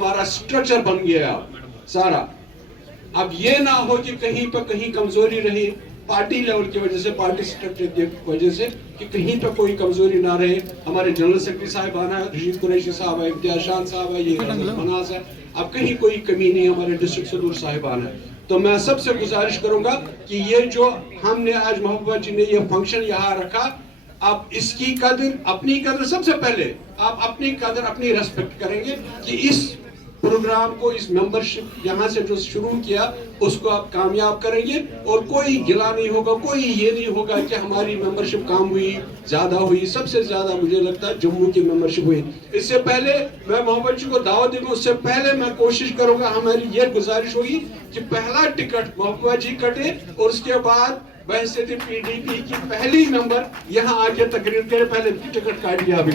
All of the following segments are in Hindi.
हमारा स्ट्रक्चर बन गया सारा। अब ये ना हो कि कहीं पर कहीं कमजोरी रही पार्टी लेवल की वजह से, पार्टी स्ट्रक्चर की वजह से, कि कहीं पर कोई कमजोरी ना रहे। हमारे जनरल सेक्रेटरी साहब आना है, रशीद कुरैशी साहब है, इम्तियाज शान साहब है, ये मनास है, अब कहीं कोई कमी नहीं। हमारे डिस्ट्रिक्ट सदूर साहब आना है। तो मैं सबसे गुजारिश करूंगा कि ये जो हमने आज महबूबा जी ने ये फंक्शन यहाँ रखा, आप इसकी कदर, अपनी कदर सबसे पहले आप अपनी कदर, अपनी रेस्पेक्ट करेंगे कि इस प्रोग्राम को, इस मेंबरशिप यहाँ से जो शुरू किया उसको आप कामयाब करेंगे। और कोई गिला नहीं होगा, कोई ये नहीं होगा कि हमारी मेंबरशिप कम हुई, ज्यादा हुई। सबसे ज्यादा मुझे लगता है जम्मू की मेंबरशिप हुई। इससे पहले मैं मोहम्मद जी को दावत दूंगा, उससे पहले मैं कोशिश करूंगा, हमारी ये गुजारिश होगी कि पहला टिकट मोहम्मद जी कटे और उसके बाद बहसीत PDP की पहली मेंबर यहाँ आके तकरीर करे। पहले टिकट काट लिया अभी।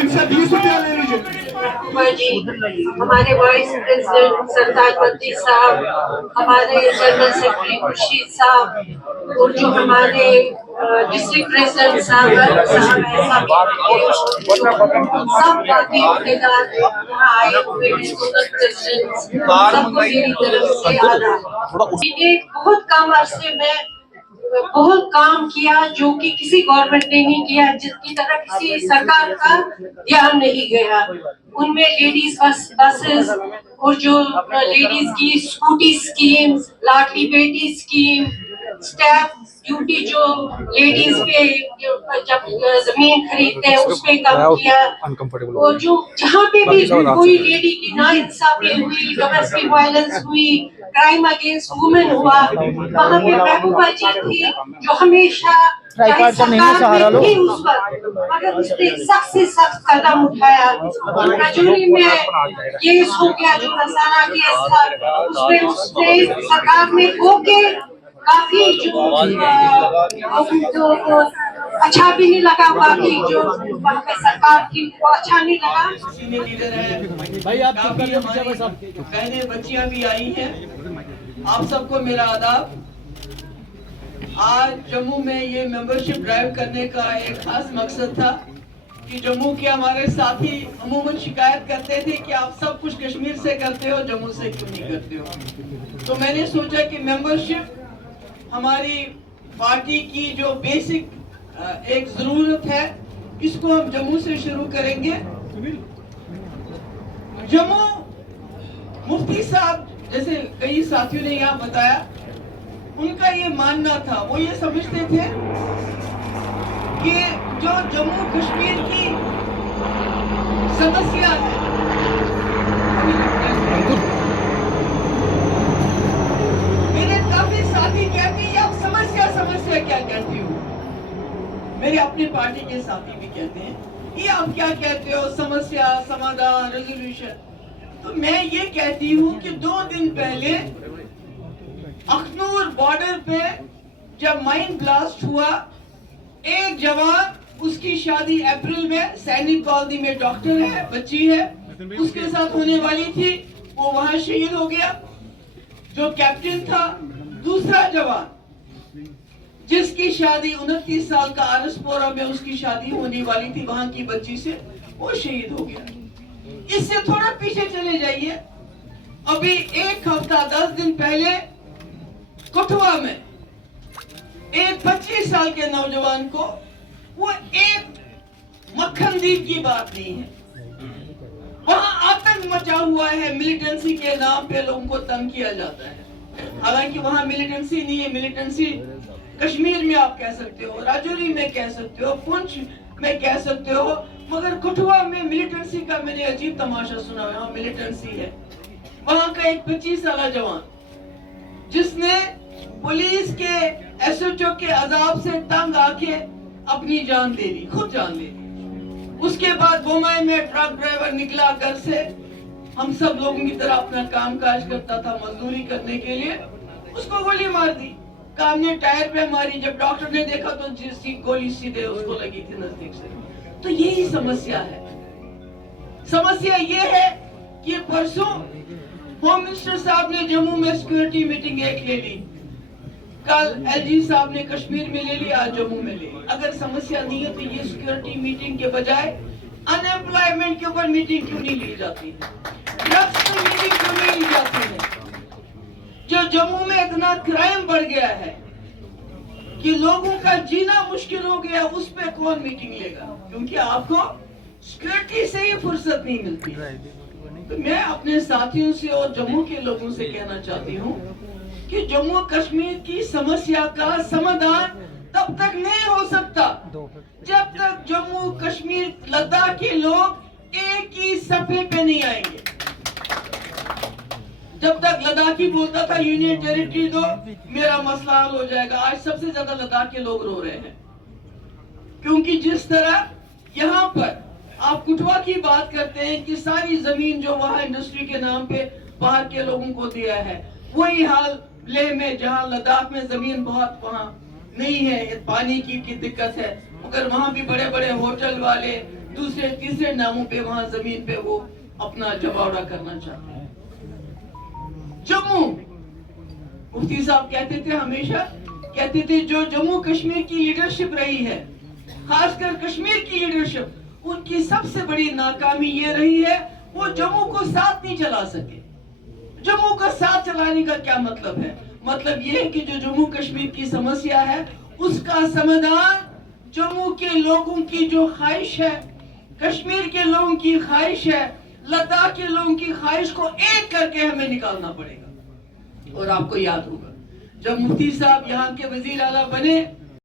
इनसे 20 रुपया ले लीजिए। हमारे वाइस प्रेसिडेंट सरताज मंत्री साहब, हमारे जनरल सेक्रेटरी खुर्शीद साहब और जो हमारे डिस्ट्रिक्ट प्रेसिडेंट साहब सब बाकी अहदेदार यहाँ आए हुए हैं, सबको मेरी तरफ से आदाब। मैंने बहुत कम अरसे में बहुत काम किया जो कि किसी गवर्नमेंट ने नहीं किया, जिसकी तरह किसी सरकार का ध्यान नहीं गया। उनमें लेडीज बसेस और जो लेडीज की scooty scheme, Ladli Beti scheme, stamp duty जो लेडीज पे जब जमीन खरीदते हैं उस पे काम किया। और जो जहाँ पे भी कोई लेडी की नाइंसाफी हुई, डोमेस्टिक वायलेंस हुई, क्राइम अगेंस्ट वुमेन हुआ, वहाँ पे महबूबा जी थी जो हमेशा चाहे सरकार में थी उस वक्त, मगर उसने सख्त से सख्त कदम उठाया। राजौरी में केस हो गया जो हसाना केस था, उसमें उसने सरकार में होके काफी जो अच्छा भी नहीं लगा, बाकी जो वहाँ पे सरकार की वो अच्छा नहीं लगा। भाई आप बहने बच्चियां भी आई हैं, आप सबको मेरा आदाब। आज जम्मू में ये मेंबरशिप ड्राइव करने का एक खास मकसद था कि जम्मू के हमारे साथी अमूमन शिकायत करते थे कि आप सब कुछ कश्मीर से करते हो, जम्मू से क्यों नहीं करते हो। तो मैंने सोचा कि मेंबरशिप हमारी पार्टी की जो बेसिक एक जरूरत है, इसको हम जम्मू से शुरू करेंगे। जम्मू मुफ्ती साहब जैसे कई साथियों ने यहाँ बताया, उनका ये मानना था, वो ये समझते थे कि जो जम्मू कश्मीर की समस्या है, मेरे काफी साथी कहते हैं आप समस्या क्या कहती हो। मेरे अपनी पार्टी के साथी भी कहते हैं ये आप क्या कहते हो, समस्या समाधान रेजोल्यूशन। तो मैं ये कहती हूँ कि 2 दिन पहले अखनूर बॉर्डर पे जब माइन ब्लास्ट हुआ, एक जवान, उसकी शादी अप्रैल में सैनिक कॉलोनी में डॉक्टर है, बच्ची है, उसके साथ होने वाली थी, वो वहां शहीद हो गया। जो कैप्टन था, दूसरा जवान जिसकी शादी 29 साल का आरसपोरा में उसकी शादी होने वाली थी वहां की बच्ची से, वो शहीद हो गया। इससे थोड़ा पीछे चले जाइए, अभी 1 हफ्ता 10 दिन पहले कठुआ में एक 25 साल के नौजवान को, वो एक मक्खनदीप की बात नहीं है, वहां आतंक मचा हुआ है, मिलिटेंसी के नाम पे लोगों को तंग किया जाता है। हालांकि वहां मिलिटेंसी नहीं है, मिलिटेंसी कश्मीर में आप कह सकते हो, राजौरी में कह सकते हो, पुंछ में कह सकते हो, मगर कठुआ में मिलिटेंसी का मैंने अजीब तमाशा सुना। वहां मिलिटेंसी है, वहां का एक 25 साल जवान जिसने पुलिस के SHO के अजाब से तंग आके अपनी जान दे दी, खुद जान दे दी। उसके बाद बोमाई में ट्रक ड्राइवर निकला घर से, हम सब लोगों की तरह अपना काम काज करता था मजदूरी करने के लिए, उसको गोली मार दी। काम ने टायर पे मारी, जब डॉक्टर ने देखा तो जिसकी गोली सीधे उसको लगी थी नजदीक से। तो यही समस्या है। समस्या ये है कि परसों होम मिनिस्टर साहब ने जम्मू में सिक्योरिटी मीटिंग एक ले ली, कल एलजी साहब ने कश्मीर में ले ली, आज जम्मू में ले ली। अगर समस्या नहीं है तो ये सिक्योरिटी मीटिंग के बजाय अनएम्प्लॉयमेंट के ऊपर मीटिंग क्यों नहीं ली जाती है, ड्रग्स की मीटिंग क्यों नहीं ली जाती है? जो जम्मू में इतना क्राइम बढ़ गया है कि लोगों का जीना मुश्किल हो गया, उस पे कौन मीटिंग लेगा? क्योंकि आपको सिक्योरिटी से ही फुर्सत नहीं मिलती। तो मैं अपने साथियों से और जम्मू के लोगों से कहना चाहती हूँ कि जम्मू कश्मीर की समस्या का समाधान तब तक नहीं हो सकता जब तक जम्मू कश्मीर लद्दाख के लोग एक ही सफे पे नहीं आएंगे। जब तक लद्दाखी बोलता था यूनियन टेरिटरी दो, मेरा मसला हल हो जाएगा, आज सबसे ज्यादा लद्दाख के लोग रो रहे हैं। क्योंकि जिस तरह यहाँ पर आप कुटवा की बात करते हैं कि सारी जमीन जो वहाँ इंडस्ट्री के नाम पे बाहर के लोगों को दिया है, वही हाल लेह में, जहाँ लद्दाख में जमीन बहुत वहाँ नहीं है, पानी की दिक्कत है, मगर वहाँ भी बड़े बड़े होटल वाले दूसरे तीसरे नामों पे वहाँ जमीन पे वो अपना जमावड़ा करना चाहते हैं। जम्मू, मुफ्ती साहब कहते थे, हमेशा कहते थे, जो जम्मू कश्मीर की लीडरशिप रही है, खासकर कश्मीर की लीडरशिप, उनकी सबसे बड़ी नाकामी ये रही है वो जम्मू को साथ नहीं चला सके। जम्मू का साथ चलाने का क्या मतलब है? मतलब ये है कि जो जम्मू कश्मीर की समस्या है उसका समाधान जम्मू के लोगों की जो ख्वाहिश है, कश्मीर के लोगों की ख्वाहिश है, लद्दाख के लोगों की ख्वाहिश को एक करके हमें निकालना पड़ेगा। और आपको याद होगा जब मुफ्ती साहब यहाँ के वजीर आला बने